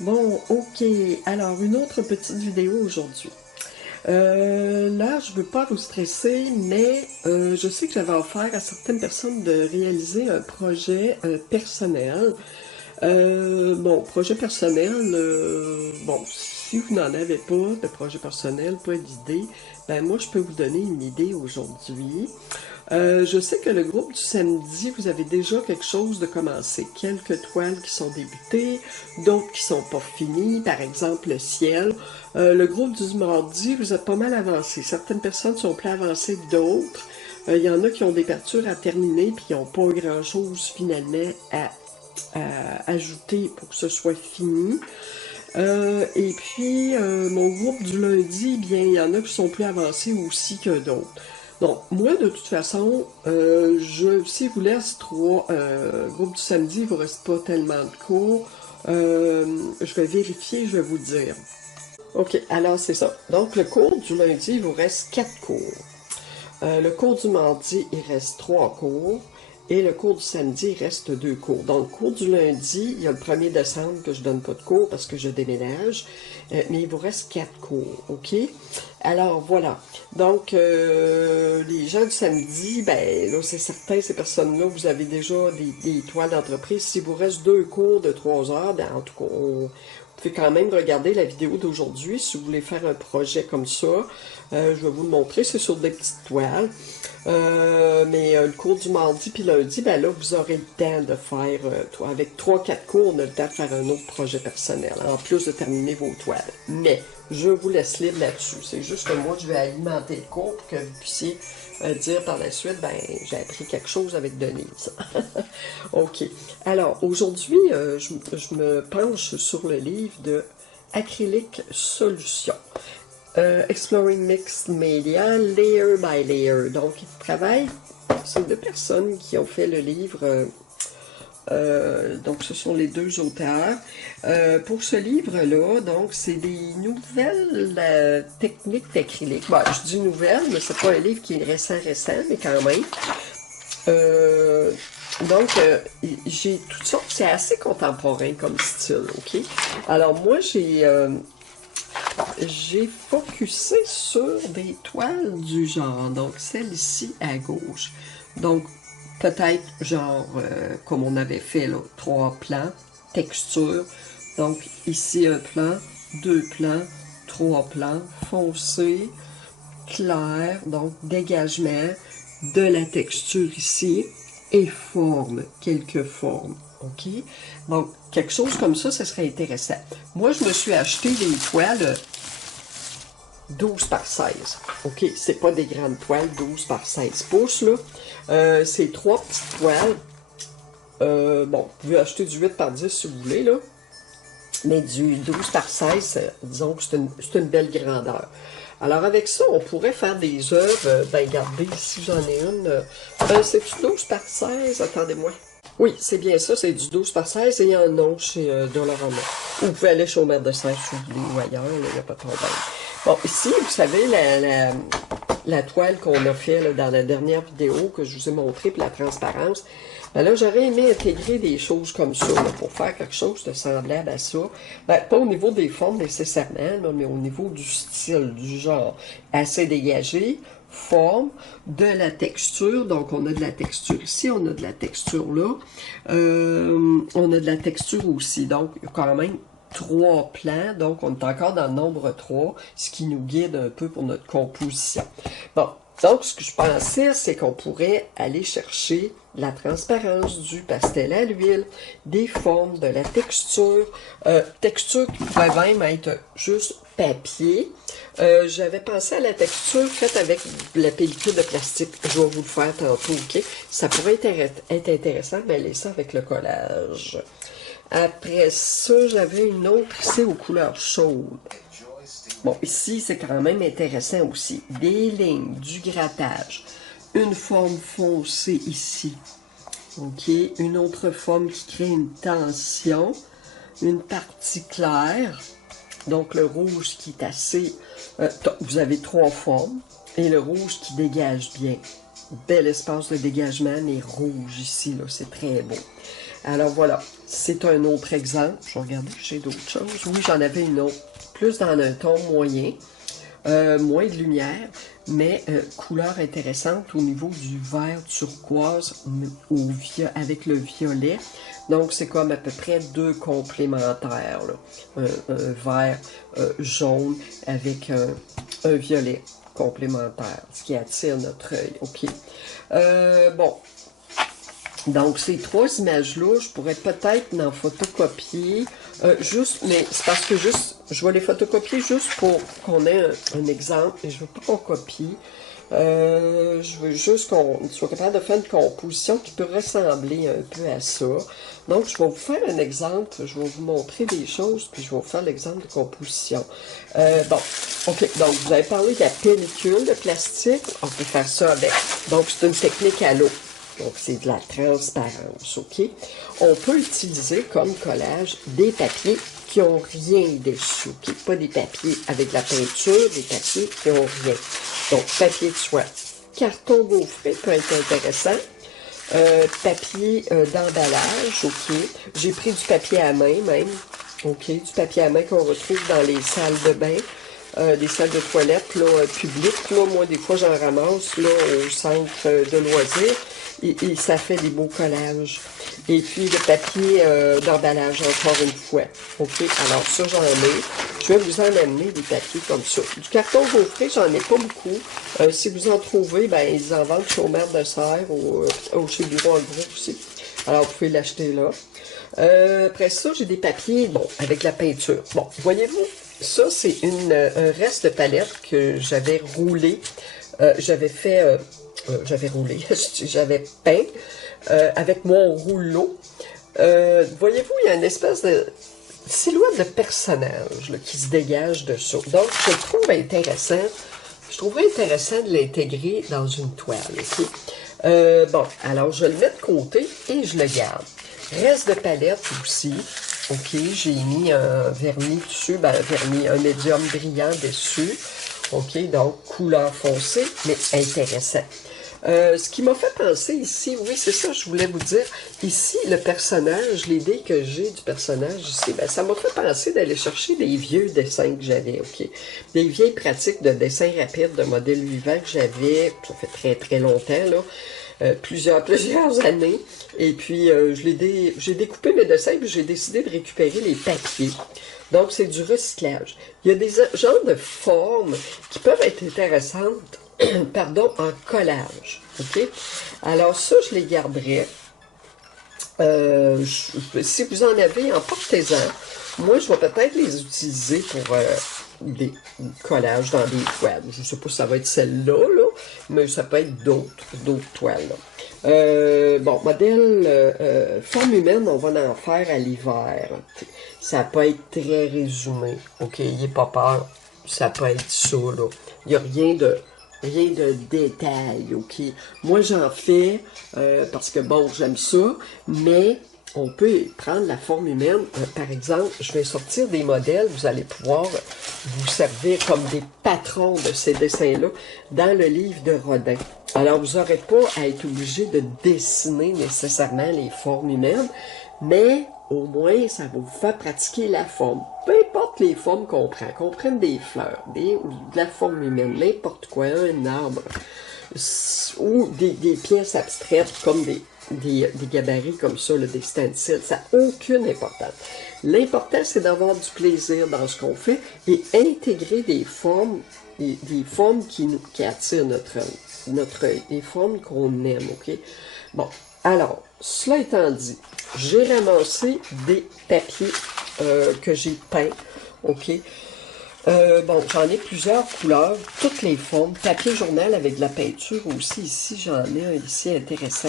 Bon, ok. Alors, une autre petite vidéo aujourd'hui. Là, je veux pas vous stresser, mais je sais que j'avais offert à certaines personnes de réaliser un projet personnel. Bon, projet personnel, bon, si vous n'en avez pas de projet personnel, pas d'idée, ben moi, je peux vous donner une idée aujourd'hui. Je sais que le groupe du samedi, vous avez déjà quelque chose de commencé. Quelques toiles qui sont débutées, d'autres qui sont pas finies, par exemple le ciel. Le groupe du mardi, vous êtes pas mal avancé. Certaines personnes sont plus avancées que d'autres. Il y en a qui ont des peintures à terminer puis qui n'ont pas grand-chose finalement à ajouter pour que ce soit fini. Et puis, mon groupe du lundi, bien, il y en a qui sont plus avancés aussi que d'autres. Donc, moi, de toute façon, si vous laisse trois groupes du samedi, il vous reste pas tellement de cours. Je vais vérifier, je vais vous dire. OK, alors c'est ça. Donc, le cours du lundi, il vous reste 4 cours. Le cours du mardi, il reste 3 cours. Et le cours du samedi, il reste 2 cours. Dans le cours du lundi, il y a le 1er décembre que je donne pas de cours parce que je déménage. Mais il vous reste 4 cours, OK? Alors, voilà. Donc, les gens du samedi, ben là, c'est certain, ces personnes-là, vous avez déjà des toiles d'entreprise. S'il vous reste 2 cours de 3 heures, ben en tout cas, vous pouvez quand même regarder la vidéo d'aujourd'hui si vous voulez faire un projet comme ça. Je vais vous le montrer, c'est sur des petites toiles. Mais le cours du mardi puis lundi, ben là, vous aurez le temps de faire, avec 3-4 cours, on a le temps de faire un autre projet personnel, en plus de terminer vos toiles. Mais, je vous laisse libre là-dessus. C'est juste que moi, je vais alimenter le cours pour que vous puissiez dire par la suite, ben, j'ai appris quelque chose avec Denise. OK. Alors, aujourd'hui, je me penche sur le livre de Acrylic Solutions. Exploring Mixed Media, Layer by Layer. Donc, ils travaillent, c'est 2 personnes qui ont fait le livre, donc ce sont les 2 auteurs. Pour ce livre-là, donc, c'est des nouvelles techniques d'acrylique. Bon, je dis nouvelles, mais c'est pas un livre qui est récent, mais quand même. Donc, j'ai toutes sortes, c'est assez contemporain comme style, OK? Alors, moi, j'ai focusé sur des toiles du genre, donc celle ici à gauche. Donc, peut-être genre, comme on avait fait là, 3 plans, texture. Donc, ici un plan, 2 plans, 3 plans, foncé, clair, donc dégagement, de la texture ici, et forme, quelques formes. OK? Donc, quelque chose comme ça, ça serait intéressant. Moi, je me suis acheté des toiles 12 par 16. OK, c'est pas des grandes toiles, 12 par 16 pouces, là. C'est 3 petites toiles. Bon, vous pouvez acheter du 8 par 10 si vous voulez, là. Mais du 12 par 16, disons que c'est une belle grandeur. Alors, avec ça, on pourrait faire des œuvres. Ben, regardez, ici, j'en ai une. C'est-tu 12 par 16? Attendez-moi. Oui, c'est bien ça, c'est du 12 par 16 et il y en a chez Dollarama. Ou vous pouvez aller chez Omer de Saint si vous voulez ou ailleurs, il n'y a pas de problème. Bon, ici, vous savez, la toile qu'on a fait là, dans la dernière vidéo que je vous ai montré, puis la transparence, ben là, j'aurais aimé intégrer des choses comme ça, là, pour faire quelque chose de semblable à ça. Ben, pas au niveau des formes nécessairement, là, mais au niveau du style, du genre, assez dégagé, forme, de la texture, donc on a de la texture ici, on a de la texture là, on a de la texture aussi, donc il y a quand même 3 plans, donc on est encore dans le nombre 3, ce qui nous guide un peu pour notre composition. Bon, donc ce que je pensais, c'est qu'on pourrait aller chercher la transparence du pastel à l'huile, des formes, de la texture, texture qui pourrait même être juste papier. J'avais pensé à la texture faite avec de la pellicule de plastique. Je vais vous le faire tantôt, OK? Ça pourrait être intéressant de mêler ça avec le collage. Après ça, j'avais une autre ici aux couleurs chaudes. Bon, ici, c'est quand même intéressant aussi. Des lignes, du grattage, une forme foncée ici. OK, une autre forme qui crée une tension, une partie claire, donc le rouge qui est assez... vous avez 3 formes, et le rouge qui dégage bien. Bel espace de dégagement, mais rouge ici, là, c'est très beau. Alors voilà. c'est un autre exemple. Je vais regarder si j'ai d'autres choses. Oui, j'en avais une autre. Plus dans un ton moyen. Moins de lumière, mais couleur intéressante au niveau du vert turquoise avec le violet. Donc, c'est comme à peu près deux complémentaires. Là. Un vert jaune avec un violet complémentaire, ce qui attire notre œil. OK. Bon. Donc, ces trois images-là, je pourrais peut-être en photocopier, mais c'est parce que je vais les photocopier juste pour qu'on ait un exemple, et je veux pas qu'on copie. Je veux juste qu'on soit capable de faire une composition qui peut ressembler un peu à ça. Donc, je vais vous faire un exemple, je vais vous montrer des choses, puis je vais vous faire l'exemple de composition. Bon, OK, donc vous avez parlé de la pellicule de plastique, on peut faire ça avec. Donc, c'est une technique à l'eau. Donc, c'est de la transparence, OK? On peut utiliser comme collage des papiers qui n'ont rien dessus, OK? Pas des papiers avec de la peinture, des papiers qui n'ont rien. Donc, papier de soie. Carton gaufré peut être intéressant. Papier d'emballage, OK? J'ai pris du papier à main même, OK? Du papier à main qu'on retrouve dans les salles de bain. Des salles de toilette là, publiques. Là, moi, des fois, j'en ramasse là, au centre de loisirs et ça fait des beaux collages. Et puis, le papier d'emballage, encore une fois. OK? Alors, ça, j'en ai. Je vais vous en amener des papiers comme ça. Du carton gaufré, j'en ai pas beaucoup. Si vous en trouvez, ben ils en vendent chez Omer de Serre ou chez Bureau en gros aussi. Alors, vous pouvez l'acheter là. Après ça, j'ai des papiers, bon, avec la peinture. Bon, voyez-vous, ça, c'est un reste de palette que j'avais roulé. J'avais peint avec mon rouleau. Voyez-vous, il y a une espèce de silhouette de personnage là, qui se dégage de ça. Donc, je le trouve intéressant. Je trouverais intéressant de l'intégrer dans une toile. Okay? Bon, alors, je le mets de côté et je le garde. Reste de palette aussi. OK, j'ai mis un vernis dessus, un médium brillant dessus. OK, donc couleur foncée, mais intéressant. Ce qui m'a fait penser ici, oui, c'est ça, je voulais vous dire. Ici, le personnage, l'idée que j'ai du personnage ici, ça m'a fait penser d'aller chercher des vieux dessins que j'avais, OK? Des vieilles pratiques de dessin rapide, de modèle vivant que j'avais, ça fait très, très longtemps, là. Plusieurs années. Et puis, j'ai découpé mes dessins et j'ai décidé de récupérer les papiers. Donc, c'est du recyclage. Il y a des genres de formes qui peuvent être intéressantes, pardon, en collage. OK? Alors, ça, je les garderai. Si vous en avez, emportez-en. Moi, je vais peut-être les utiliser pour des collages dans des toiles. Je ne sais pas si ça va être celle-là, là, mais ça peut être d'autres toiles. Bon, modèle forme humaine, on va en faire à l'hiver. Ça peut être très résumé. OK, n'ayez pas peur. Ça peut être ça, là. Il n'y a rien de détail, OK? Moi, j'en fais parce que, bon, j'aime ça, mais on peut prendre la forme humaine. Par exemple, je vais sortir des modèles, vous allez pouvoir vous servir comme des patrons de ces dessins-là dans le livre de Rodin. Alors, vous n'aurez pas à être obligé de dessiner nécessairement les formes humaines, mais au moins, ça va vous faire pratiquer la forme. Peu importe les formes qu'on prenne des fleurs, de la forme humaine, n'importe quoi, un arbre, ou des pièces abstraites comme des gabarits comme ça, là, des stencils, ça n'a aucune importance. L'important, c'est d'avoir du plaisir dans ce qu'on fait et intégrer des formes qui attirent notre œil, des formes qu'on aime, OK? Bon, alors, cela étant dit, j'ai ramassé des papiers que j'ai peints, OK? Bon, j'en ai plusieurs couleurs, toutes les formes. Papier journal avec de la peinture aussi. Ici, j'en ai un ici intéressant.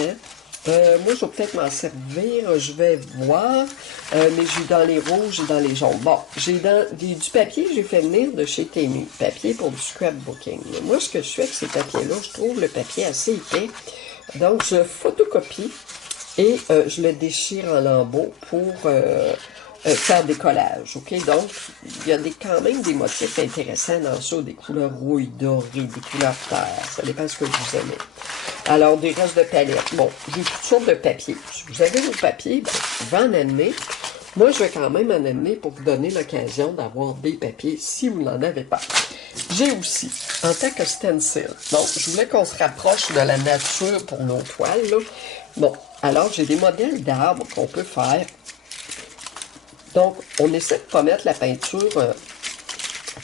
Moi, je vais peut-être m'en servir. Je vais voir. Mais j'ai dans les rouges et dans les jaunes. Bon, j'ai du papier que j'ai fait venir de chez Temu. Papier pour du scrapbooking. Mais moi, ce que je fais avec ces papiers-là, je trouve le papier assez épais. Donc, je photocopie et je le déchire en lambeaux pour faire des collages, OK? Donc, il y a quand même des motifs intéressants dans ça, des couleurs rouille, dorées, des couleurs terre, ça dépend de ce que vous aimez. Alors, des restes de palette. Bon, j'ai toutes sortes de papiers. Si vous avez vos papiers, ben, vous pouvez en amener. Moi, je vais quand même en amener pour vous donner l'occasion d'avoir des papiers si vous n'en avez pas. J'ai aussi, en tant que stencil, donc je voulais qu'on se rapproche de la nature pour nos toiles, là. Bon, alors j'ai des modèles d'arbres qu'on peut faire. Donc, on essaie de ne pas mettre la peinture,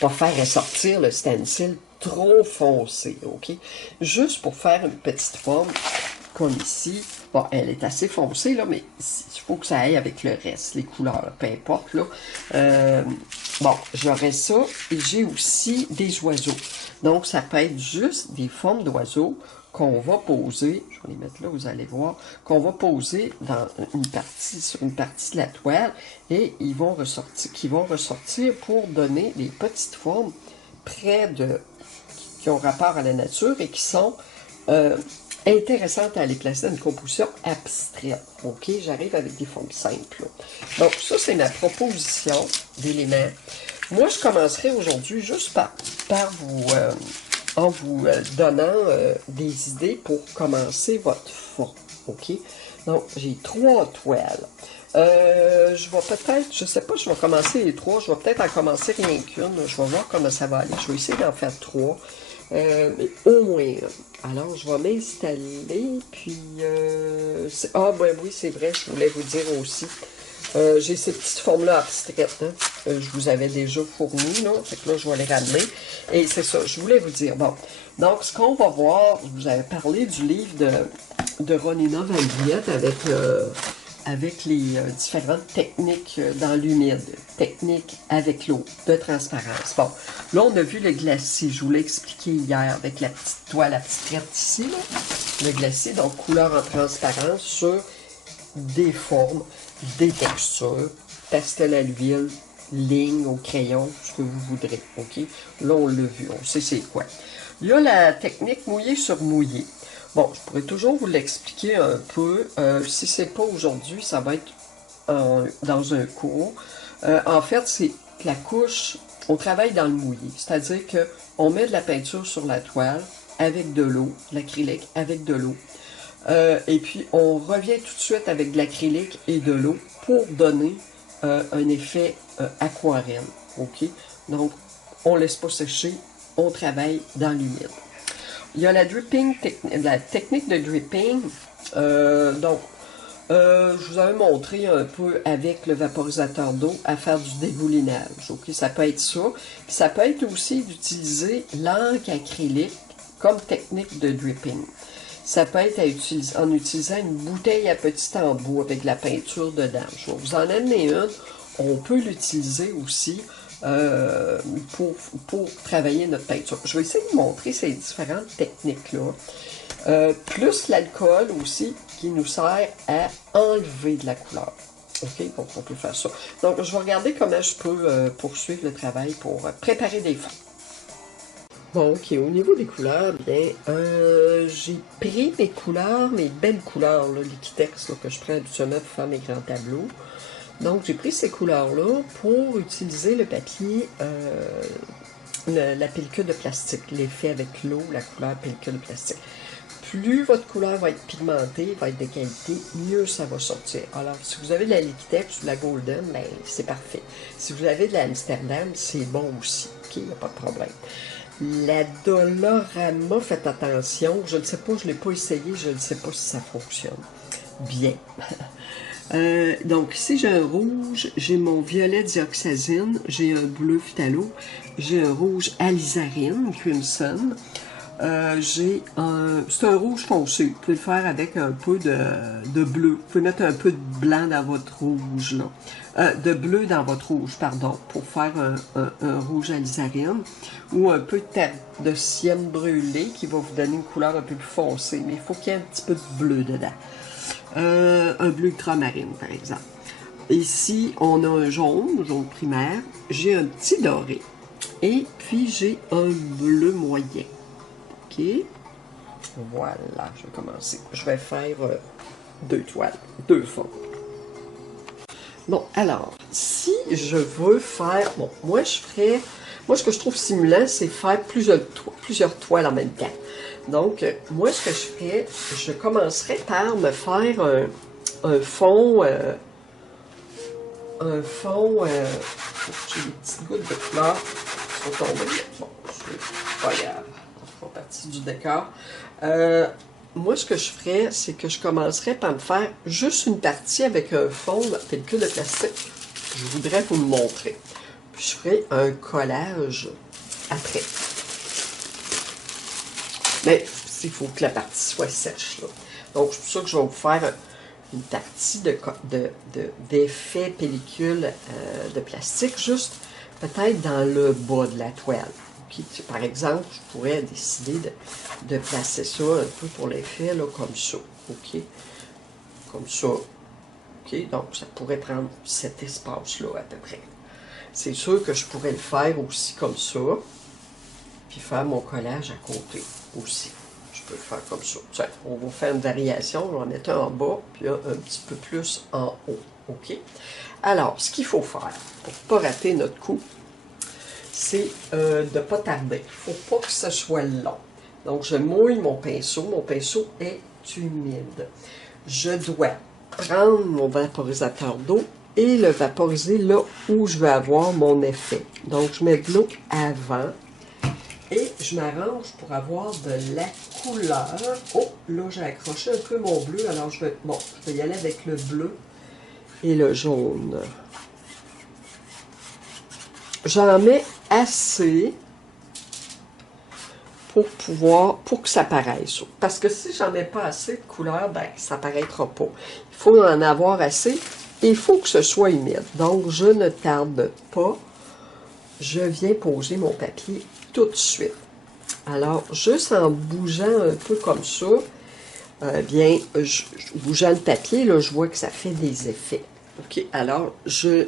pas faire ressortir le stencil trop foncé, ok? Juste pour faire une petite forme, comme ici. Bon, elle est assez foncée, là, mais il faut que ça aille avec le reste, les couleurs, peu importe, là. Bon, j'aurais ça, et j'ai aussi des oiseaux. Donc, ça peut être juste des formes d'oiseaux qu'on va poser, je vais les mettre là, vous allez voir, qu'on va poser dans une partie, sur une partie de la toile, et ils vont ressortir, qui vont ressortir pour donner des petites formes près de, qui ont rapport à la nature et qui sont intéressantes à les placer dans une composition abstraite. Ok, j'arrive avec des formes simples. Donc, ça, c'est ma proposition d'éléments. Moi, je commencerai aujourd'hui juste par vous... en vous donnant des idées pour commencer votre fond, ok? Donc, j'ai 3 toiles. Je vais peut-être, je sais pas, je vais commencer les 3, je vais peut-être en commencer rien qu'une, je vais voir comment ça va aller, je vais essayer d'en faire 3, au moins une. Alors, je vais m'installer, puis, ah ben oui, c'est vrai, je voulais vous dire aussi, j'ai ces petites formes-là abstraites, hein, je vous avais déjà fourni, là, fait que là, je vais les ramener. Et c'est ça, je voulais vous dire, bon, donc, ce qu'on va voir, je vous avais parlé du livre de Ronina Van Vliet avec les différentes techniques dans l'humide, techniques avec l'eau, de transparence. Bon, là, on a vu le glacis, je vous l'ai expliqué hier, avec la petite toile abstraite ici, là, le glacis, donc couleur en transparence sur des formes, des textures, pastel à l'huile, ligne au crayon, ce que vous voudrez, ok? Là, on l'a vu, on sait c'est quoi. Il y a la technique mouillé sur mouillé. Bon, je pourrais toujours vous l'expliquer un peu. Si c'est pas aujourd'hui, ça va être dans un cours. En fait, c'est la couche, on travaille dans le mouillé. C'est-à-dire qu'on met de la peinture sur la toile avec de l'eau, l'acrylique avec de l'eau. Et puis, on revient tout de suite avec de l'acrylique et de l'eau pour donner un effet aquarelle. OK? Donc, on ne laisse pas sécher, on travaille dans l'humide. Il y a la technique de dripping. Je vous avais montré un peu avec le vaporisateur d'eau à faire du dégoulinage. OK? Ça peut être ça. Puis ça peut être aussi d'utiliser l'encre acrylique comme technique de dripping. Ça peut être en utilisant une bouteille à petit embout avec de la peinture dedans. Je vais vous en amener une. On peut l'utiliser aussi pour travailler notre peinture. Je vais essayer de vous montrer ces différentes techniques-là. Plus l'alcool aussi qui nous sert à enlever de la couleur. OK? Donc, on peut faire ça. Donc, je vais regarder comment je peux poursuivre le travail pour préparer des fonds. Bon, ok, au niveau des couleurs, bien, j'ai pris mes couleurs, mes belles couleurs, là, Liquitex, que je prends habituellement pour faire mes grands tableaux. Donc, j'ai pris ces couleurs-là pour utiliser le papier, la pellicule de plastique, l'effet avec l'eau, la couleur pellicule de plastique. Plus votre couleur va être pigmentée, va être de qualité, mieux ça va sortir. Alors, si vous avez de la Liquitex ou de la Golden, ben, c'est parfait. Si vous avez de la Amsterdam, c'est bon aussi, ok, il n'y a pas de problème. La Dollarama, faites attention, je ne sais pas, je ne l'ai pas essayé, je ne sais pas si ça fonctionne bien. Donc ici j'ai un rouge, j'ai mon violet dioxazine, j'ai un bleu phthalo, j'ai un rouge alizarine, crimson, c'est un rouge foncé, vous pouvez le faire avec un peu de bleu, vous pouvez mettre un peu de blanc dans votre rouge là, de bleu dans votre rouge, pardon, pour faire un rouge alizarine, ou un peu de ciel brûlé qui va vous donner une couleur un peu plus foncée, mais il faut qu'il y ait un petit peu de bleu dedans. Un bleu ultramarine, par exemple. Ici, on a un jaune primaire. J'ai un petit doré. Et puis, j'ai un bleu moyen. OK? Voilà, je vais commencer. Je vais faire 2 toiles, 2 fonds. Bon, alors, si je veux faire... Bon, moi, ce que je trouve stimulant, c'est faire plusieurs toiles en même temps. Donc, moi, ce que je ferais, je commencerais par me faire un fond, j'ai des petites gouttes de couleur qui sont tombées. Bon, c'est pas grave, ça fera partie du décor. Moi, ce que je ferais, c'est que je commencerais par me faire juste une partie avec un fond de pellicule de plastique. Je voudrais vous le montrer. Puis je ferai un collage après. Mais il faut que la partie soit sèche, là. Donc, c'est pour ça que je vais vous faire une partie d'effet pellicule de plastique, juste peut-être dans le bas de la toile. Okay? Par exemple, je pourrais décider de placer ça un peu pour l'effet, là, comme ça. OK? Comme ça. OK? Donc, ça pourrait prendre cet espace-là, à peu près. C'est sûr que je pourrais le faire aussi comme ça, puis faire mon collage à côté aussi. Je peux le faire comme ça. Tiens, on va faire une variation. Je vais en mettre un en bas, puis un petit peu plus en haut. OK? Alors, ce qu'il faut faire pour ne pas rater notre coup, c'est de ne pas tarder. Il ne faut pas que ce soit long. Donc, je mouille mon pinceau. Mon pinceau est humide. Je dois prendre mon vaporisateur d'eau et le vaporiser là où je veux avoir mon effet. Donc, je mets de l'eau avant. Et je m'arrange pour avoir de la couleur. Oh, là, j'ai accroché un peu mon bleu. Alors, je vais y aller avec le bleu et le jaune. J'en mets assez pour que ça paraisse. Parce que si j'en mets pas assez de couleur, ben, ça paraîtra pas. Il faut en avoir assez et il faut que ce soit humide. Donc, je ne tarde pas. Je viens poser mon papier tout de suite. Alors, juste en bougeant un peu comme ça, bougeant le papier, là, je vois que ça fait des effets. OK? Alors, je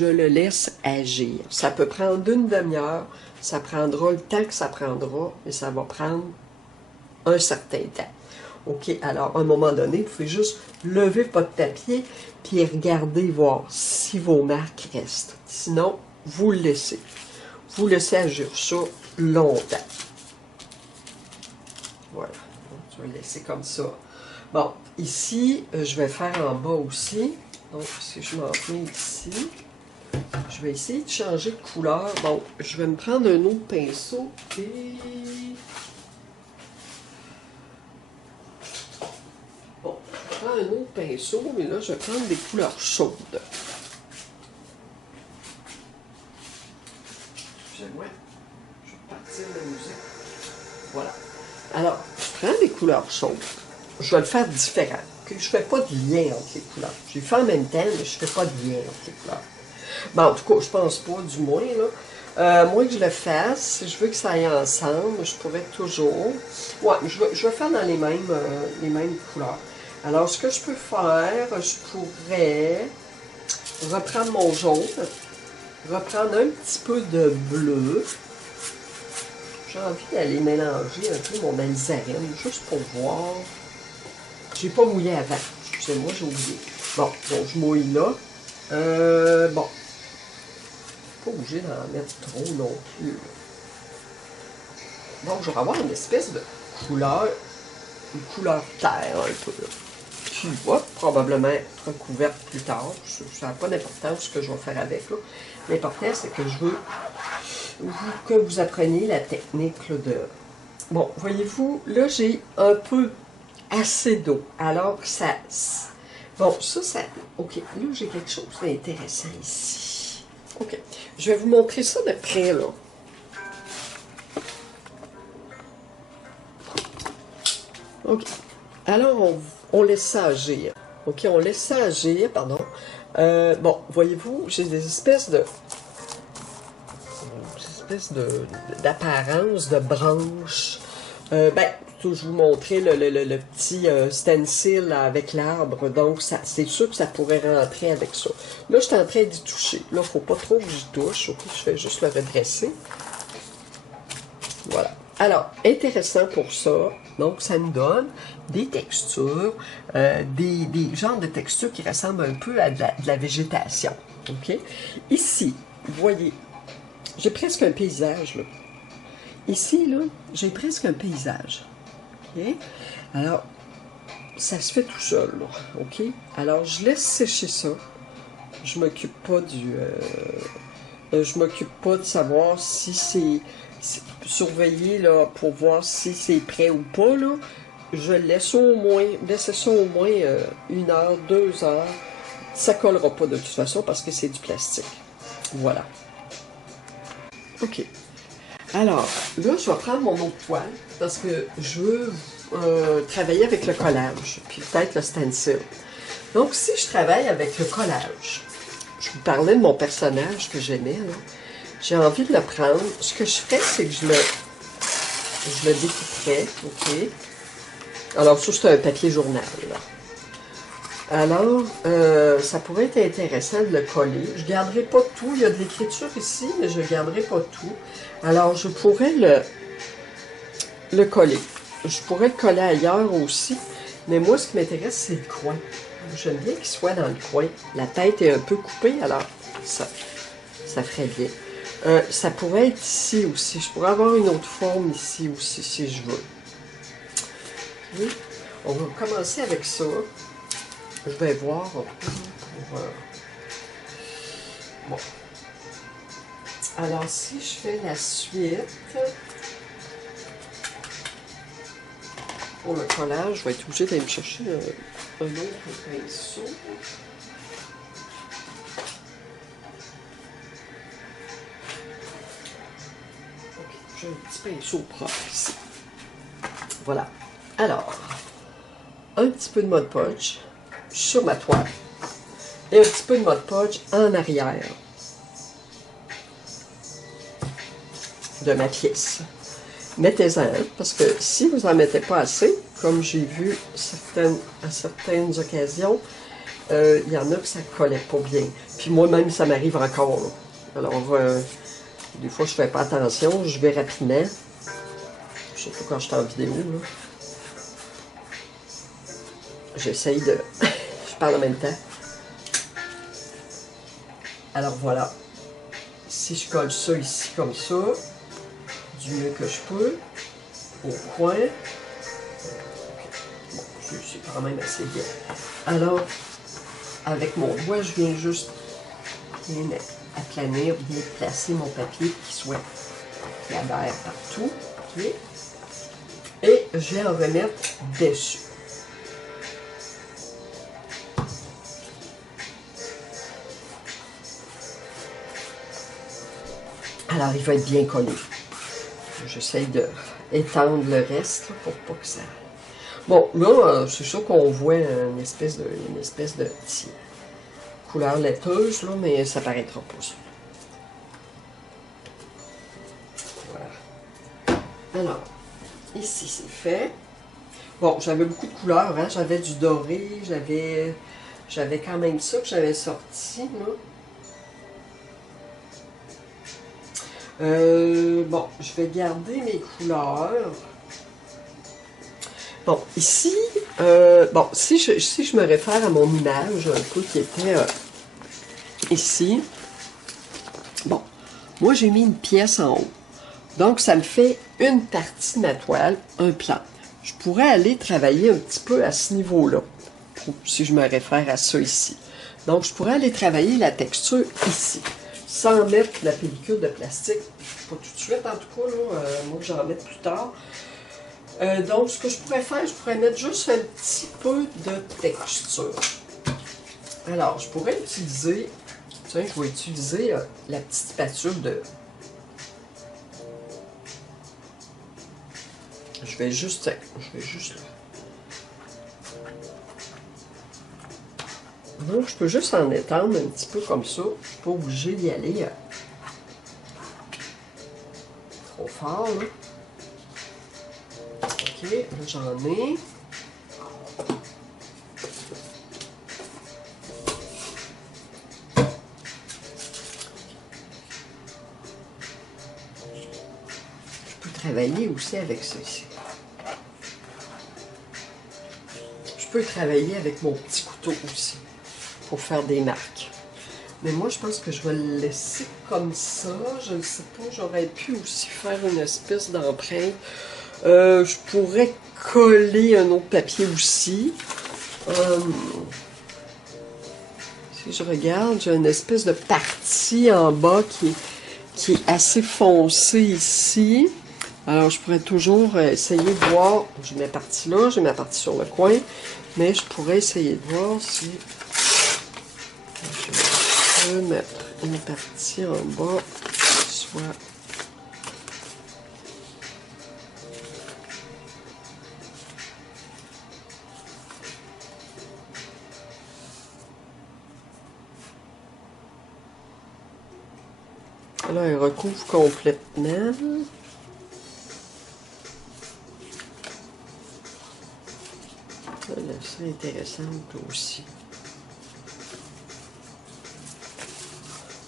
le laisse agir. Ça peut prendre une demi-heure, ça prendra le temps que ça prendra, mais ça va prendre un certain temps. OK? Alors, à un moment donné, vous pouvez juste lever votre papier, puis regarder, voir si vos marques restent. Sinon, vous le laissez. Vous laissez agir ça longtemps. Voilà. Donc, je vais le laisser comme ça. Bon, ici, je vais faire en bas aussi. Donc, si je m'en mets ici, je vais essayer de changer de couleur. Bon, je vais me prendre un autre pinceau et... Bon, je prends un autre pinceau, mais là, je vais prendre des couleurs chaudes. Excusez-moi, je vais partir la musique. Voilà. Alors, je prends des couleurs chaudes. Je vais le faire différent. Je ne fais pas de lien entre les couleurs. Je les fais en même temps, mais je ne fais pas de lien entre les couleurs. Bon, en tout cas, je pense pas, du moins, là. Moi que je le fasse, si je veux que ça aille ensemble, je pourrais toujours... Ouais, je vais faire dans les mêmes couleurs. Alors, ce que je peux faire, je pourrais reprendre mon jaune, reprendre un petit peu de bleu. J'ai envie d'aller mélanger un peu mon alizarin, juste pour voir. J'ai pas mouillé avant. Excusez-moi, j'ai oublié. Bon, donc je mouille là. Bon. Pas obligé d'en mettre trop non plus. Donc, je vais avoir une espèce de couleur, une couleur terre un peu. Là, qui va probablement être recouverte plus tard. Ça n'a pas d'importance ce que je vais faire avec. L'important, c'est que je veux que vous appreniez la technique là, de... Bon, voyez-vous, là, j'ai un peu assez d'eau. Alors, ça... Bon, ça... OK, là, j'ai quelque chose d'intéressant ici. OK, je vais vous montrer ça de près, là. OK, alors, on laisse ça agir. OK, on laisse ça agir, pardon. Bon, voyez-vous, j'ai des espèces d'apparence de branches. Je vous montrer le petit stencil là, avec l'arbre, donc c'est sûr que ça pourrait rentrer avec ça. Là, je suis en train d'y toucher. Là, il ne faut pas trop que j'y touche. OK, je fais juste le redresser. Voilà. Alors, intéressant pour ça. Donc, ça nous donne des textures, des genres de textures qui ressemblent un peu à de la végétation. OK? Ici, vous voyez, j'ai presque un paysage, là. Ici, là, j'ai presque un paysage. OK? Alors, ça se fait tout seul, là. OK? Alors, je laisse sécher ça. Je m'occupe pas je m'occupe pas de savoir si surveiller, là, pour voir si c'est prêt ou pas, là. Je laisse laisser ça au moins 1 heure, 2 heures. Ça collera pas de toute façon parce que c'est du plastique. Voilà. OK. Alors, là, je vais prendre mon autre poêle parce que je veux travailler avec le collage, puis peut-être le stencil. Donc, si je travaille avec le collage, je vous parlais de mon personnage que j'aimais, là. J'ai envie de le prendre. Ce que je ferais, c'est que je le découperais, OK? Alors, ça, c'est un papier journal, là. Alors, ça pourrait être intéressant de le coller. Je ne garderai pas tout. Il y a de l'écriture ici, mais je ne garderai pas tout. Alors, je pourrais le coller. Je pourrais le coller ailleurs aussi. Mais moi, ce qui m'intéresse, c'est le coin. J'aime bien qu'il soit dans le coin. La tête est un peu coupée, alors ça ferait bien. Ça pourrait être ici aussi. Je pourrais avoir une autre forme ici aussi, si je veux. Okay. On va commencer avec ça. Je vais voir. Bon. Alors, si je fais la suite, pour le collage, je vais être obligée d'aller me chercher un autre pinceau. Ok, j'ai un petit pinceau propre ici. Voilà. Alors, un petit peu de Mod Podge sur ma toile et un petit peu de Mod Podge en arrière de ma pièce. Mettez-en, parce que si vous n'en mettez pas assez, comme j'ai vu à certaines occasions, il y en a que ça ne collait pas bien. Puis moi-même, ça m'arrive encore. Là. Alors, des fois, je ne fais pas attention, je vais rapidement. Surtout quand je suis en vidéo. J'essaye de... je parle en même temps. Alors voilà. Si je colle ça ici comme ça, du mieux que je peux, au coin. Bon, c'est quand même assez bien. Alors, avec mon doigt, je viens juste bien aplanir, bien placer mon papier qui adhère partout. Okay. Et je vais en remettre dessus. Alors, il va être bien collé. J'essaye d'étendre le reste là, pour pas que ça... Bon, là, c'est sûr qu'on voit une espèce de petite couleur laiteuse, là, mais ça paraîtra pas, ça. Voilà. Alors, ici, c'est fait. Bon, j'avais beaucoup de couleurs, hein. J'avais du doré, j'avais quand même ça que j'avais sorti, là. Bon, je vais garder mes couleurs. Bon, ici, bon, si je me réfère à mon image, un peu qui était ici, bon, moi j'ai mis une pièce en haut. Donc, ça me fait une partie de ma toile, un plan. Je pourrais aller travailler un petit peu à ce niveau-là, si je me réfère à ça ici. Donc, je pourrais aller travailler la texture ici, sans mettre la pellicule de plastique. Pas tout de suite, en tout cas, là, moi j'en mette plus tard. Donc, ce que je pourrais faire, je pourrais mettre juste un petit peu de texture. Alors, je pourrais utiliser, tiens, je vais utiliser la petite spatule de... Je vais juste là. Donc, je peux juste en étendre un petit peu comme ça. Je suis pas obligée d'y aller trop fort, là. Ok, là j'en ai. Je peux travailler aussi avec ceci. Je peux travailler avec mon petit couteau aussi, pour faire des marques. Mais moi, je pense que je vais le laisser comme ça. Je ne sais pas, j'aurais pu aussi faire une espèce d'empreinte. Je pourrais coller un autre papier aussi. Si je regarde, j'ai une espèce de partie en bas qui est assez foncée ici. Alors, je pourrais toujours essayer de voir. J'ai ma partie là, j'ai ma partie sur le coin. Mais je pourrais essayer de voir si je peux mettre une partie en bas qui soit... Là, elle recouvre complètement. Là, c'est intéressant aussi.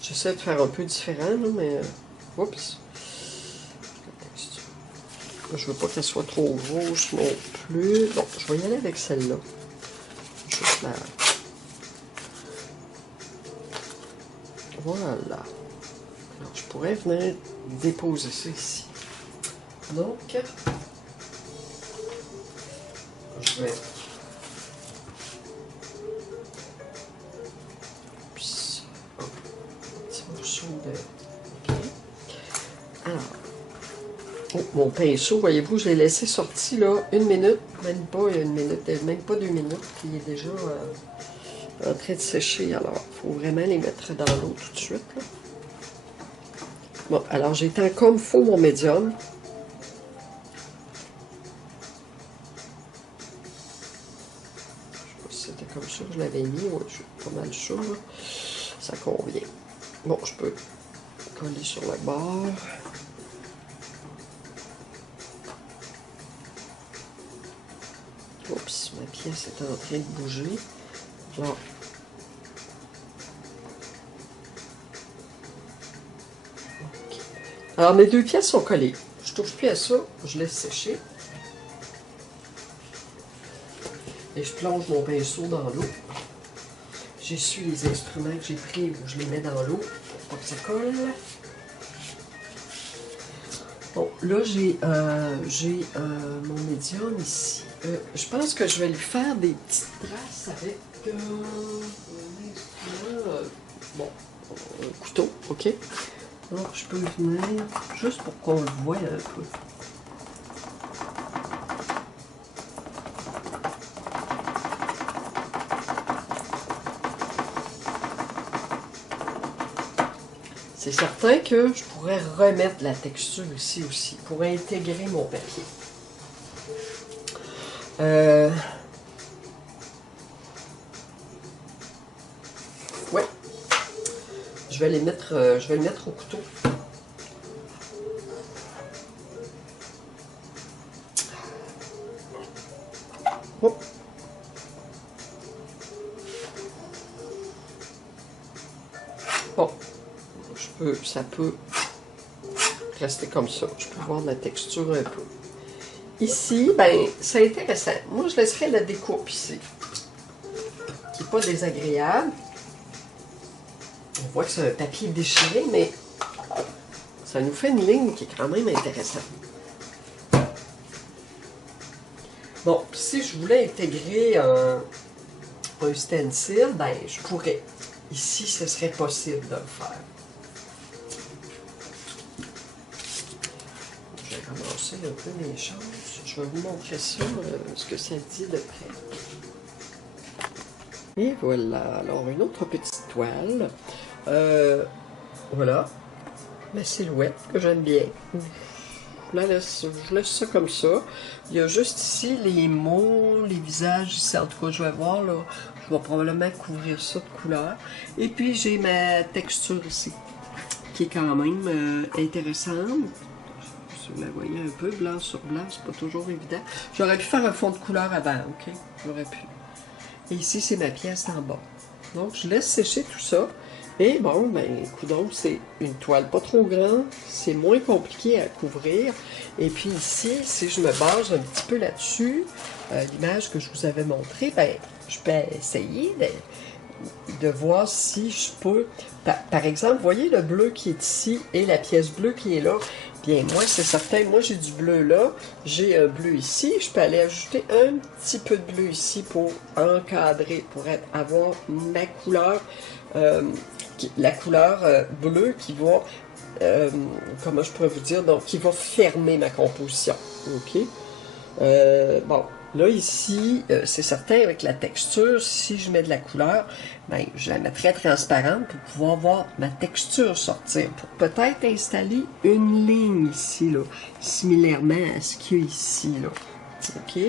J'essaie de faire un peu différent, là, mais... Oups! Je veux pas qu'elle soit trop grosse non plus. Bon, je vais y aller avec celle-là. Juste là. Voilà. Alors, je pourrais venir déposer ça ici. Donc, je vais... Alors, oh, mon pinceau, voyez-vous, je l'ai laissé sorti là 1 minute, même pas 1 minute, même pas 2 minutes, il est déjà en train de sécher. Alors, il faut vraiment les mettre dans l'eau tout de suite. Là. Bon, alors j'étends comme faut mon médium. Je sais pas si c'était comme ça que je l'avais mis, ouais, je suis pas mal sûr. Ça convient. Bon, je peux coller sur le bord. Oups, ma pièce est en train de bouger. Alors, okay. Alors mes deux pièces sont collées. Je touche plus à ça, je laisse sécher. Et je plonge mon pinceau dans l'eau. J'essuie les instruments que j'ai pris, je les mets dans l'eau pour pas que ça colle. Bon, là j'ai mon médium ici. Je pense que je vais lui faire des petites traces avec un instrument, bon, un couteau, ok? Donc je peux venir juste pour qu'on le voie un peu. C'est certain que je pourrais remettre la texture ici aussi pour intégrer mon papier. Ouais. Je vais le mettre au couteau. Oh. Bon. Ça peut rester comme ça. Je peux voir la texture un peu. Ici, ben, c'est intéressant. Moi, je laisserai la découpe ici, qui n'est pas désagréable. On voit que c'est un papier déchiré, mais ça nous fait une ligne qui est quand même intéressante. Bon, si je voulais intégrer un stencil, ben, je pourrais. Ici, ce serait possible de le faire. Je vais commencer un peu mes choses. Je vais vous montrer ça, ce que ça dit de près. Et voilà, alors une autre petite toile. Voilà, ma silhouette que j'aime bien. Là, je laisse ça comme ça. Il y a juste ici les mots, les visages ici. En tout cas, je vais voir, là, je vais probablement couvrir ça de couleur. Et puis, j'ai ma texture ici, qui est quand même intéressante. Si vous la voyez un peu, blanc sur blanc, c'est pas toujours évident. J'aurais pu faire un fond de couleur avant, ok? J'aurais pu. Et ici, c'est ma pièce en bas. Donc, je laisse sécher tout ça. Et bon, ben, donc c'est une toile pas trop grande, c'est moins compliqué à couvrir. Et puis ici, si je me base un petit peu là-dessus, l'image que je vous avais montrée, ben, je peux essayer de voir si je peux... Par exemple, vous voyez le bleu qui est ici et la pièce bleue qui est là. Bien, moi, c'est certain, moi j'ai du bleu là, j'ai un bleu ici. Je peux aller ajouter un petit peu de bleu ici pour encadrer, pour avoir ma couleur, la couleur bleue qui va, comment je pourrais vous dire, donc qui va fermer ma composition. OK? Bon, là ici, c'est certain avec la texture, si je mets de la couleur, ben, je la mettrai transparente pour pouvoir voir ma texture sortir, pour peut-être installer une ligne ici, là, similairement à ce qu'il y a ici, là. OK?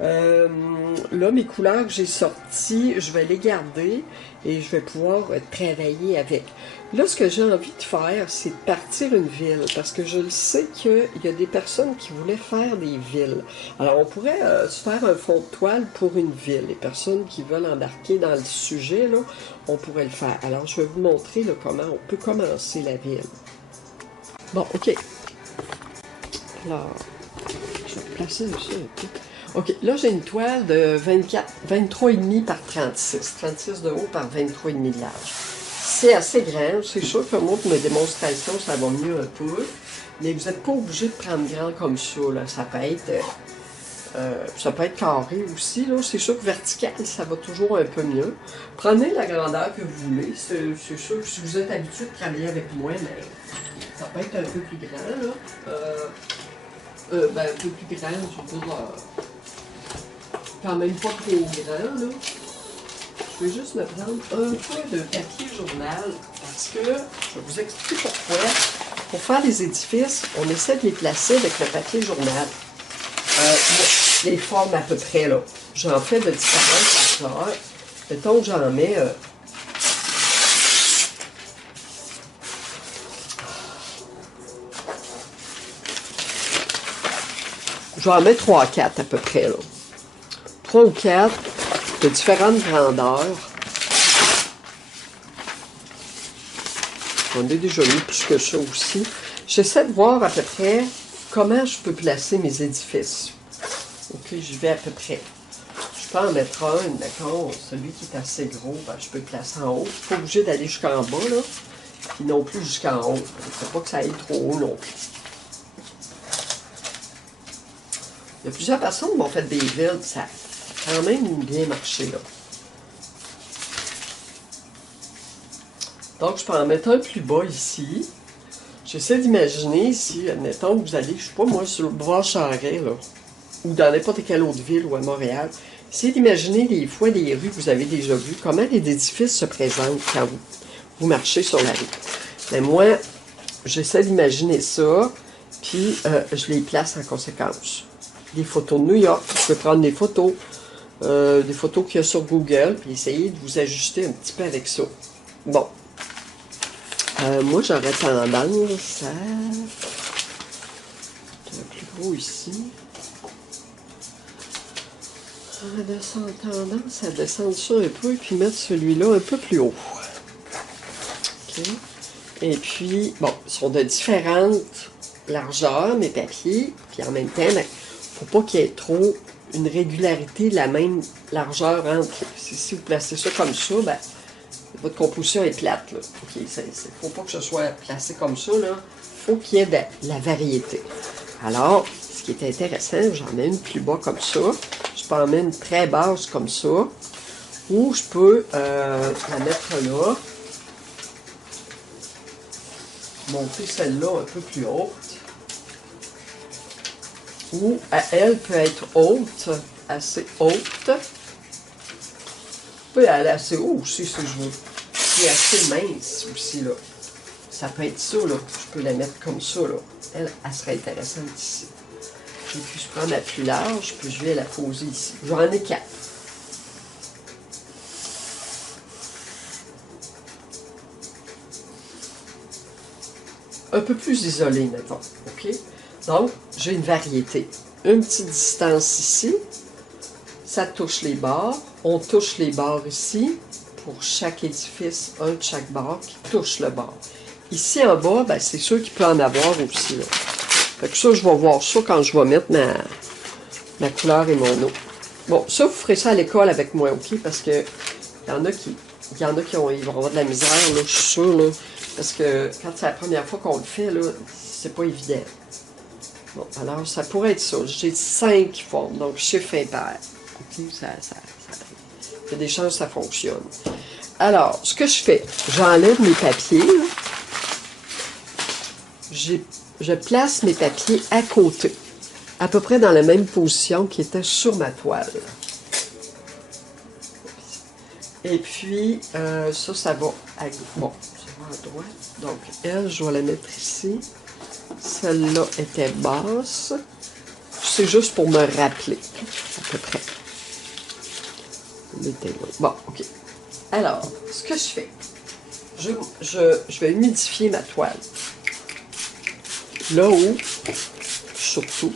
Là, mes couleurs que j'ai sorties, je vais les garder et je vais pouvoir travailler avec. Là, ce que j'ai envie de faire, c'est de partir une ville, parce que je le sais qu'il y a des personnes qui voulaient faire des villes. Alors, on pourrait se faire un fond de toile pour une ville. Les personnes qui veulent embarquer dans le sujet, là, on pourrait le faire. Alors, je vais vous montrer là, comment on peut commencer la ville. Bon, OK. Alors, je vais placer ça un peu. OK, là, j'ai une toile de 23,5 par 36. 36 de haut par 23,5 de large. C'est assez grand. C'est sûr que moi, pour mes démonstrations, ça va mieux un peu. Mais vous n'êtes pas obligé de prendre grand comme ça, là. Ça peut être carré aussi, là. C'est sûr que vertical, ça va toujours un peu mieux. Prenez la grandeur que vous voulez. C'est sûr que si vous êtes habitué de travailler avec moi, mais ça peut être un peu plus grand, là. Ben, un peu plus grand, je veux dire, quand même pas trop grand, là. Je vais juste me prendre un peu de papier journal, parce que, je vais vous expliquer pourquoi. Pour faire les édifices, on essaie de les placer avec le papier journal. Les formes à peu près, là. J'en fais de différentes couleurs. Mettons que j'en mets... j'en mets 3 à 4 à peu près, là. 3 ou 4 de différentes grandeurs. J'en ai déjà mis plus que ça aussi. J'essaie de voir à peu près comment je peux placer mes édifices. OK, j'y vais à peu près. Je peux en mettre un, d'accord, celui qui est assez gros, ben, je peux le placer en haut. Je ne suis pas obligé d'aller jusqu'en bas, là. Puis non plus jusqu'en haut. Il ne faut pas que ça aille trop haut non plus. Il y a plusieurs personnes qui m'ont fait des villes, ça a quand même bien marché, là. Donc, je peux en mettre un plus bas ici. J'essaie d'imaginer si, admettons, vous allez, je sais pas moi, sur le boulevard Charest, là, ou dans n'importe quelle autre ville, ou à Montréal, essayez d'imaginer des fois des rues que vous avez déjà vues, comment les édifices se présentent quand vous marchez sur la rue. Mais moi, j'essaie d'imaginer ça, puis je les place en conséquence. Des photos de New York, je peux prendre des photos qu'il y a sur Google, puis essayer de vous ajuster un petit peu avec ça. Bon. Moi, j'aurais tendance à... C'est un plus gros ici. Tendance à descendre ça un peu, puis mettre celui-là un peu plus haut. OK. Et puis, bon, ils sont de différentes largeurs, mes papiers, puis en même temps, ben, faut pas qu'il y ait trop une régularité de la même largeur entre. Si vous placez ça comme ça, ben, votre composition est plate, là. OK, faut pas que ce soit placé comme ça, là. Faut qu'il y ait de la variété. Alors, ce qui est intéressant, j'en mets une plus bas comme ça. Je peux en mettre une très basse comme ça. Ou je peux la mettre là. Monter celle-là un peu plus haute. Ou elle peut être haute, assez haute. Peut aller assez haut aussi si je veux. Puis assez mince aussi, là. Ça peut être ça, là. Je peux la mettre comme ça, là. Elle serait intéressante ici. Et puis je prends ma plus large, puis je vais la poser ici. J'en ai 4. Un peu plus isolé, mettons. OK? Donc, j'ai une variété. Une petite distance ici. Ça touche les bords. On touche les bords ici. Pour chaque édifice, un de chaque bord qui touche le bord. Ici en bas, ben, c'est sûr qu'il peut en avoir aussi, là. Fait que ça, je vais voir ça quand je vais mettre ma couleur et mon eau. Bon, ça, vous ferez ça à l'école avec moi, OK? Parce que il y en a qui il y en a ils vont avoir de la misère, là, je suis sûre, là, parce que quand c'est la première fois qu'on le fait, là, c'est pas évident. Bon, alors, ça pourrait être ça. J'ai 5 formes, donc chiffre impair. OK, il y a des chances que ça fonctionne. Alors, ce que je fais, j'enlève mes papiers, là. Je place mes papiers à côté, à peu près dans la même position qui était sur ma toile. Et puis, ça va à, bon, ça va à droite. Donc, elle, je vais la mettre ici. Celle-là était basse. C'est juste pour me rappeler, à peu près. Bon, OK. Alors, ce que je fais, je vais humidifier ma toile. Là où, surtout,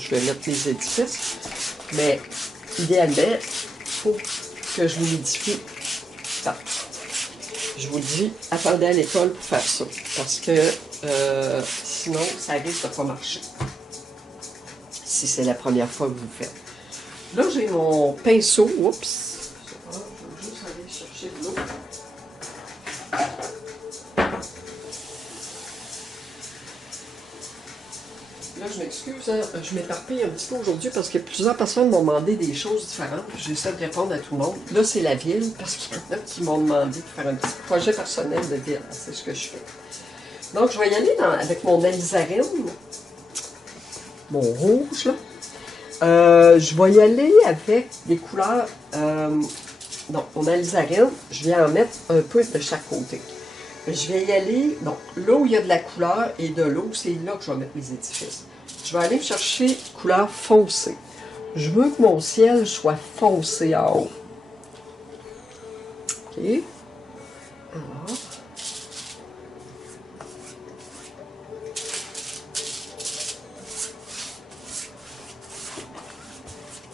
je vais mettre les édifices, mais idéalement, il faut que je l'humidifie partout. Je vous le dis, attendez à l'école pour faire ça, parce que sinon, ça risque de ne pas marcher, si c'est la première fois que vous le faites. Là, j'ai mon pinceau, oups, je vais juste aller chercher de l'eau. Là, je m'excuse, hein, je m'éparpille un petit peu aujourd'hui parce que plusieurs personnes m'ont demandé des choses différentes. J'essaie de répondre à tout le monde. Là, c'est la ville, parce qu'il y en a qui m'ont demandé de faire un petit projet personnel de ville. C'est ce que je fais. Donc, je vais y aller avec mon alizarine, mon rouge, là. Je vais y aller avec des couleurs... donc, mon alizarine, je vais en mettre un peu de chaque côté. Je vais y aller, donc, là où il y a de la couleur et de l'eau, c'est là que je vais mettre mes édifices. Je vais aller me chercher couleur foncée. Je veux que mon ciel soit foncé en haut. OK. Alors.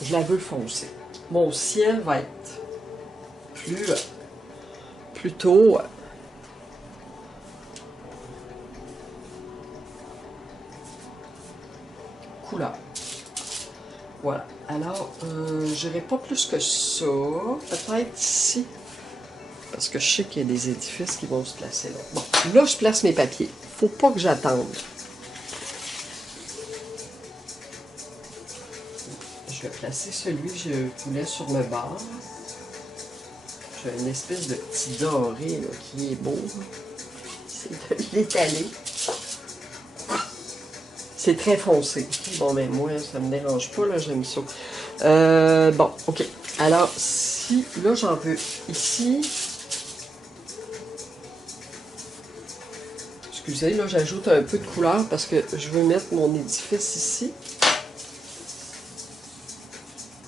Je la veux foncée. Mon ciel va être plutôt couleur. Voilà. Alors, je n'irai pas plus que ça. Peut-être ici. Parce que je sais qu'il y a des édifices qui vont se placer là. Bon, là, je place mes papiers. Faut pas que j'attende. Je vais placer celui que je voulais sur le bord. J'ai une espèce de petit doré là, qui est beau. C'est de l'étaler. C'est très foncé. Bon, mais moi, ça me dérange pas, là, j'aime ça. Bon, OK. Alors, si, là, j'en veux ici. Excusez, là, j'ajoute un peu de couleur parce que je veux mettre mon édifice ici.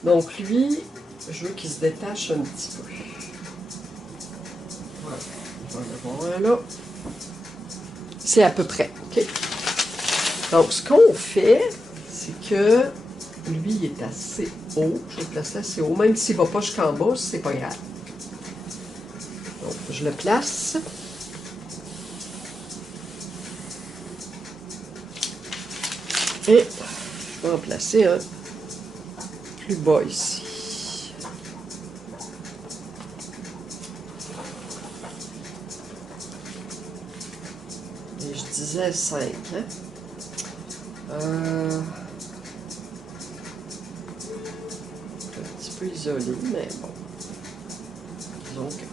Donc, lui, je veux qu'il se détache un petit peu. Voilà. Voilà. C'est à peu près, OK? Donc, ce qu'on fait, c'est que lui, il est assez haut. Je vais le placer assez haut. Même s'il ne va pas jusqu'en bas, c'est pas grave. Donc, je le place. Et je vais en placer un plus bas ici. Et je disais 5, hein? Un petit peu isolé, mais bon. Disons que...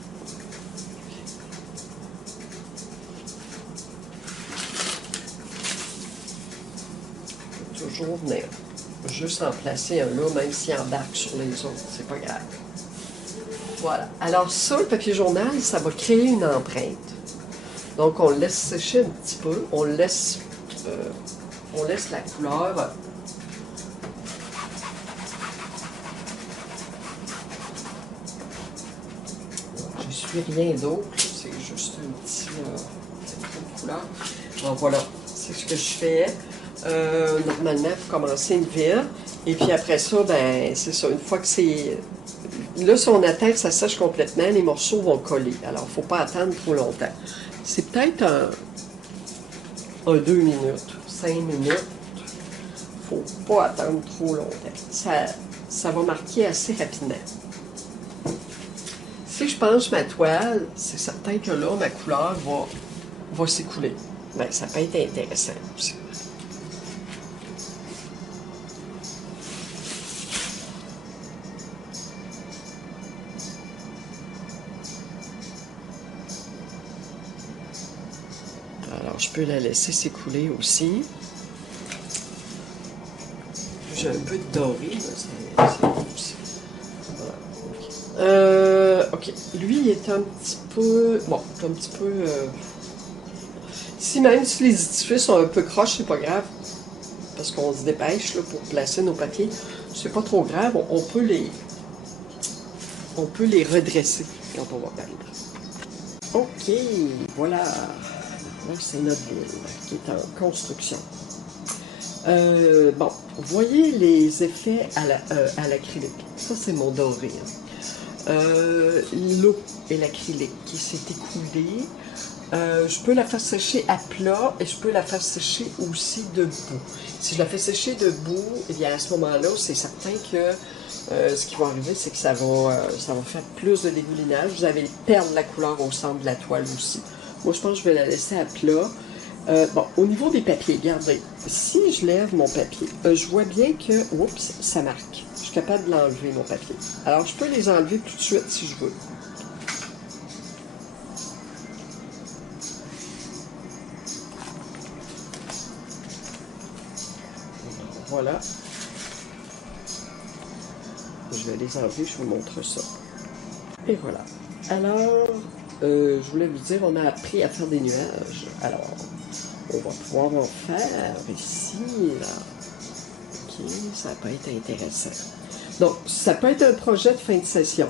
toujours venir juste en placer un là, même s'il embarque sur les autres, c'est pas grave. Voilà. Alors ça, le papier journal, ça va créer une empreinte. Donc on le laisse sécher un petit peu, on laisse la couleur. Je suis rien d'autre, c'est juste un petit couleur. Donc voilà, c'est ce que je fais. Normalement, pour commencer une ville. Et puis après ça, ben c'est ça. Une fois que c'est... Là, si on attend que ça sèche complètement, les morceaux vont coller. Alors, il ne faut pas attendre trop longtemps. C'est peut-être un 2 minutes, 5 minutes. Il ne faut pas attendre trop longtemps. Ça va marquer assez rapidement. Si si je penche ma toile, c'est certain que là, ma couleur va s'écouler. Ben, ça peut être intéressant aussi. Alors, je peux la laisser s'écouler aussi. J'ai un peu de doré, là, c'est bon aussi. Voilà. Ok. Lui, il est un petit peu... Bon, un petit peu... Si même si les édifices sont un peu croches, c'est pas grave. Parce qu'on se dépêche là, pour placer nos papiers. C'est pas trop grave. On peut les redresser quand on va peindre. Ok, voilà. Là, c'est notre ville qui est en construction. Bon, vous voyez les effets à l'acrylique. Ça, c'est mon doré. Hein. L'eau et l'acrylique qui s'est écoulée. Je peux la faire sécher à plat et je peux la faire sécher aussi debout. Si je la fais sécher debout, eh bien à ce moment-là, c'est certain que ce qui va arriver, c'est que ça va faire plus de dégoulinage. Vous allez perdre la couleur au centre de la toile aussi. Moi, je pense que je vais la laisser à plat. Bon, au niveau des papiers, regardez, si je lève mon papier, je vois bien que, oups, ça marque. Je suis capable de l'enlever, mon papier. Alors, je peux les enlever tout de suite si je veux. Voilà. Je vais les enlever, je vous montre ça. Et voilà. Alors, je voulais vous dire, on a appris à faire des nuages. Alors, on va pouvoir en faire ici, là. Ok, ça peut être intéressant. Donc, ça peut être un projet de fin de session.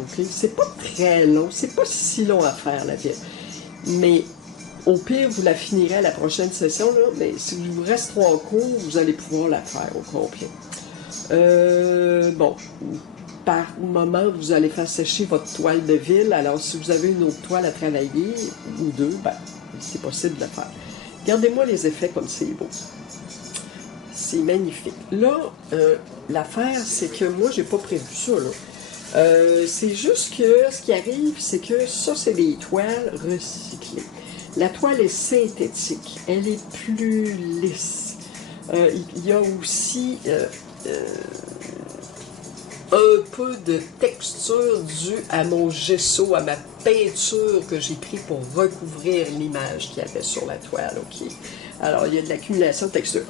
Ok, c'est pas très long, c'est pas si long à faire, la ville. Mais, au pire, vous la finirez à la prochaine session, là, mais si vous reste 3 cours, vous allez pouvoir la faire au complet. Bon, par moment, vous allez faire sécher votre toile de ville. Alors, si vous avez une autre toile à travailler, ou deux, ben, c'est possible de le faire. Regardez-moi les effets comme c'est beau. C'est magnifique. Là, l'affaire, c'est que moi, j'ai pas prévu ça, là. C'est juste que ce qui arrive, c'est que ça, c'est des toiles recyclées. La toile est synthétique. Elle est plus lisse. Il y a aussi... un peu de texture due à mon gesso, à ma peinture que j'ai pris pour recouvrir l'image qu'il y avait sur la toile, ok? Alors, il y a de l'accumulation de texture.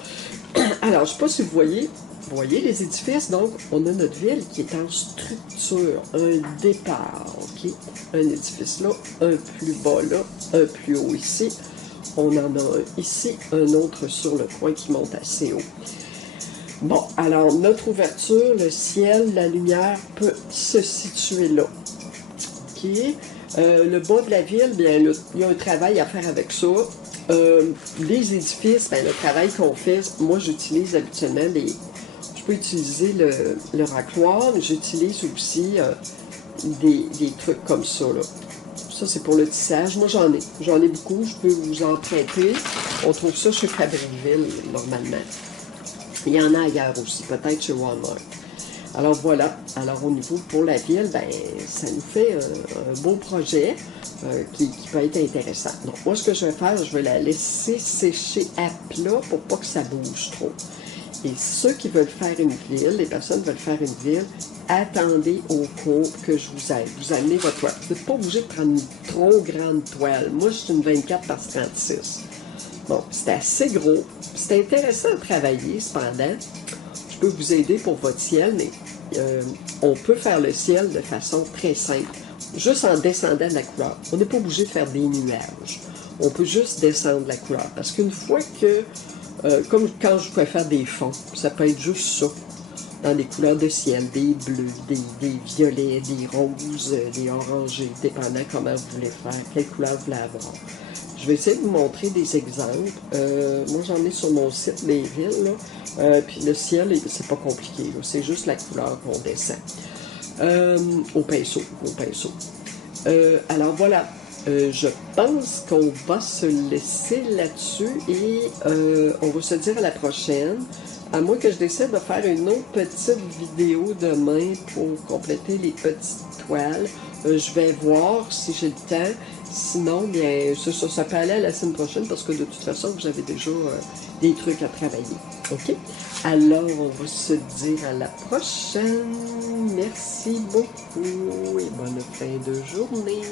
Alors, je ne sais pas si vous voyez les édifices, donc on a notre ville qui est en structure, un départ, ok? Un édifice là, un plus bas là, un plus haut ici. On en a un ici, un autre sur le coin qui monte assez haut. Bon, alors notre ouverture, le ciel, la lumière peut se situer là. OK? Le bas de la ville, bien, il y a un travail à faire avec ça. Les édifices, bien, le travail qu'on fait, moi j'utilise habituellement je peux utiliser le racloir, mais j'utilise aussi des trucs comme ça, là. Ça, c'est pour le tissage. Moi, j'en ai beaucoup. Je peux vous en prêter. On trouve ça chez Fabricville, normalement. Il y en a ailleurs aussi, peut-être chez Walmart. Alors voilà, alors au niveau pour la ville, ben, ça nous fait un beau projet qui peut être intéressant. Donc moi, ce que je vais faire, je vais la laisser sécher à plat pour pas que ça bouge trop. Et ceux qui veulent faire une ville, les personnes qui veulent faire une ville, attendez au cours que je vous aide. Vous amenez votre toile. Vous n'êtes pas obligé de prendre une trop grande toile. Moi, c'est une 24 par 36. Bon, c'est assez gros. C'est intéressant à travailler, cependant. Je peux vous aider pour votre ciel, mais on peut faire le ciel de façon très simple, juste en descendant de la couleur. On n'est pas obligé de faire des nuages. On peut juste descendre la couleur. Parce qu'une fois que, comme quand je préfère des fonds, ça peut être juste ça, dans des couleurs de ciel, des bleus, des violets, des roses, des orangés, dépendant comment vous voulez faire, quelle couleur vous voulez avoir. Je vais essayer de vous montrer des exemples. Moi, j'en ai sur mon site, les villes, là. Puis le ciel, c'est pas compliqué. C'est juste la couleur qu'on descend. Au pinceau. Alors voilà. Je pense qu'on va se laisser là-dessus et on va se dire à la prochaine. À moins que je décide de faire une autre petite vidéo demain pour compléter les petites toiles. toile. Je vais voir si j'ai le temps. Sinon, bien, ça peut aller à la semaine prochaine parce que de toute façon, vous avez déjà des trucs à travailler. OK? Alors, on va se dire à la prochaine. Merci beaucoup et bonne fin de journée.